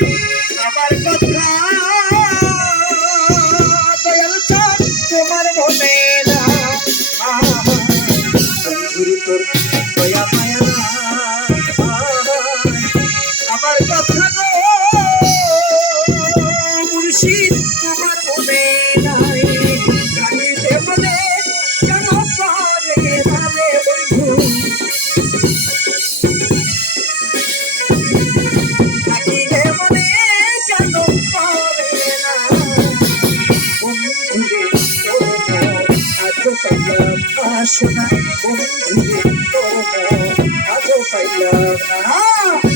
అమర్ সোনা বন্ধু পাইলাম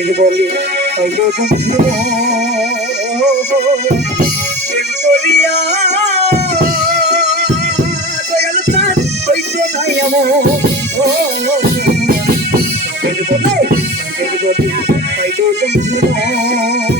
তাই বলে Thank you.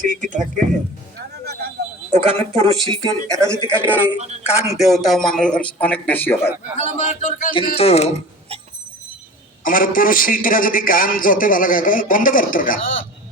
শিল্পী থাকে, ওখানে পুরুষ শিল্পীর যদি কান মানুষ অনেক বেশি হয়। কিন্তু আমার পুরুষ শিল্পীরা যদি গান যত ভালো গায়, বন্ধ করতো গান।